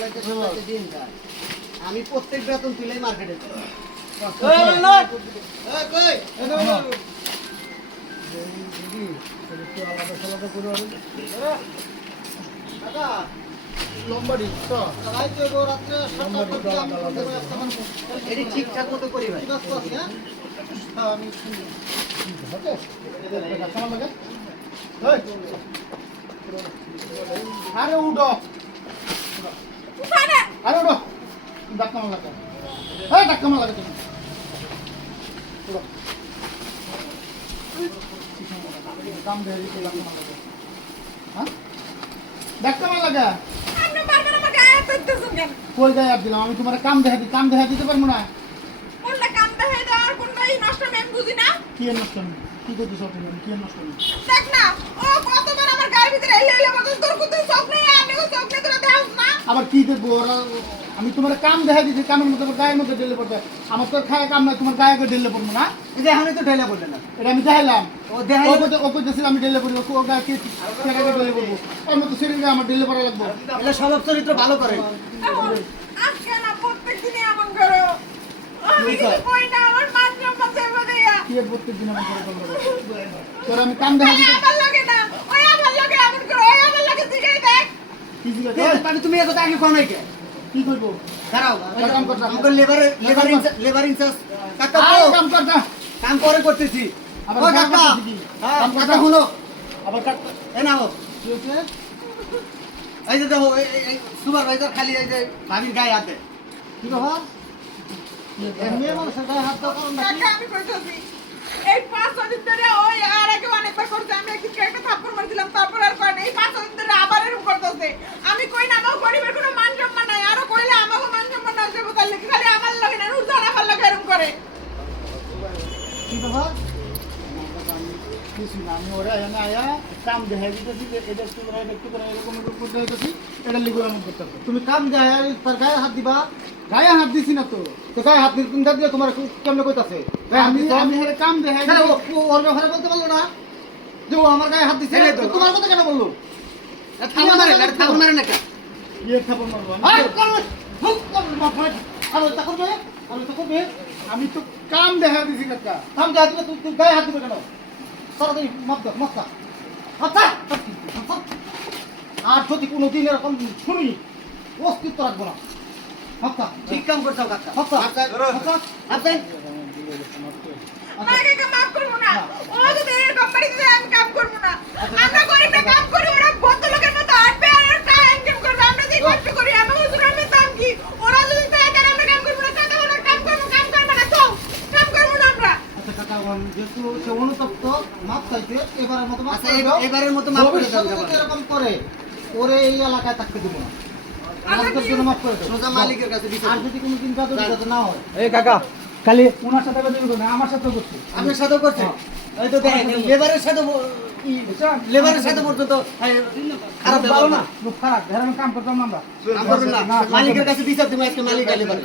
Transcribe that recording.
সামলাইতে দিন যায়। আমি প্রত্যেক বেতন তুলেই মার্কেটে যাই। ঠিকঠাক মতো করি ভাই। আরে উঠো আরে উঠো ধাক্কা মার লাগে এই ধাক্কা মার লাগে তুমি উঠো কাম দেয় দিতে ধাক্কা মার লাগে হ্যাঁ ধাক্কা মার লাগে আপনি বারবার আমার গায়ে হাত দিতেছেন কেন? কই গায়ে হাত দিলাম আমি তোমার কাম দেখা দিতে পারবো না কোনটা কামটা হয়ে দেওয়ার কোনটা এই নষ্ট নেই আমি বুঝি না। কি এর নষ্ট নেই কি করতেছ তুমি কি এর নষ্ট নেই দেখ না ও কতবার আমার গায়ের ভিতরে এলে এলে বলতো তোর কত চোখ নেই আমি ও চোখ নেই তোরা দেখাস না। আবার কি দেখবো ওরা আমি তোমার কাম দেখা দিচ্ছি কামের মধ্যে আবার গায়ের মধ্যে ঢেলে পড়বে আমার তো খায় কাম না তোমার গায়ে ঢেলে পড়বো না এই যে এখনই তো ঢেলে বললেন না। এটা আমি দেখাইলাম ও দেখাই ও কইতেছিল আমি ঢেলে পড়বো ও গায়ে কে ঢেলে পড়বো ওর মতো শরীরে আমার ঢেলে পড়া লাগবে এলে স্বভাব চরিত্র ভালো করে। আজকে না প্রত্যেক দিনই এমন করো। আমি কিছু কই না আমার মাত্র মাঝে মাঝে কি এর প্রত্যেক দিন আমার করে বলবো তোর আমি কাম দেখা দিতে আমার লাগে না ওই আমার লাগে এমন করো ওই আমার লাগে জিগাই দেখ। কি জিজ্ঞাসা তাহলে তুমি এ কথা আগে কোন নাই কে? কি করবো দাঁড়াও কাম করতে আমাকে লেবার ইনচার্জ কাকা আরে তো কাম করতে কাম করে করতেছি। আবার ও কাম কাকা করতেছি কি? হ্যাঁ কাম কথা করতে হলো আবার কাট এ নাও কি হচ্ছে এই যে দেখো এই সুপারভাইজার খালি এই যে ভাবির গায়ে হাতে কি বাবা এমনি মানুষের গায়ে হাত দাও কারণ কাকা আমি কইতাছি এই 5 দিন ধরে ওই আর আগে অনেকবার করতে আমি একদিন একটা থাপ্পড় মারছিলাম তারপর আর কয় না এই 5 দিন ধরে আবার এরকম করতেছে। আমি কই না আমার গরিবের কোনো মান সম্মান নাই আরো কইলে আমাকে মান সম্মান না দেবো তাহলে খালি আমার লাগে না উজান আমার লাগে এরকম করে। কি বাবা কিছু না আমি ওরা এনে আয়া কাম দেখা দিতেছি যে এটা একটু করে এরকম করতে হইতেছি এটা লিগুলো আমি করতে হবে তুমি কাম দেয় তার গায়ে হাত দিবা গায়ে হাত দিছি না তো তো গায়ে হাত দিলে তোমার কেমনে কইতাছে আমি হেরে কাম দেখাই ওর ব্যাপারে বলতে পারলো না যে ও আমার গায়ে হাত দিছে তোমার কথা কেন বললো থাকুন মারে না কে? ইয়ে থাপড় মারবো আমি তো কাম দেখা দিছি কাকা কাম দেখা দিলে তুই গায়ে হাত দিবে কেন তাড়াতাড়ি মাপ দাও মাপটা আচ্ছা আর যদি কোনোদিন এরকম শুনি অস্তিত্ব রাখবো না মাপটা ঠিক কাম করছো কাকা। মাপটা আপনি আমাকে কাম মাফ করব না ও যদি এরকম বাড়িতে যায় আমি কাম করব না। আমরা গরিবরা কাম করি ওরা বড় লোকের মতো আসবে আর টাকা ইনকাম করবে আমরা যে কষ্ট করি আমরা হুজুর আমি দাম কি ওরা যদি চায় তাহলে আমরা কাম করব না টাকা ওরা কাম করব না তো কাম করব না আমরা। আচ্ছা কাকা যেহেতু সে অনুতপ্ত মাপ চাইছে এবারের মতো মাপ আচ্ছা এবারের মতো মাফ করে দাও ভবিষ্যতে যদি এরকম করে ওরে এই এলাকায় থাকতে দেবো না আজকের জন্য মাফ করে দাও সোজা মালিকের কাছে আর বিচার যদি কোনো দিন যাতে না হয় এই কাকা খালি ওনার সাথে বেঁধে না আমার সাথে করছি আপনার সাথে করছে এই তো দেখেন লেবারের সাথে লেবারের সাথে পর্যন্ত খারাপ ভালো ব্যবহার না খুব খারাপ ধরেন কাম করতাম না আমরা মালিকের কাছে বিচার তুমি আজকে মালিক লেবার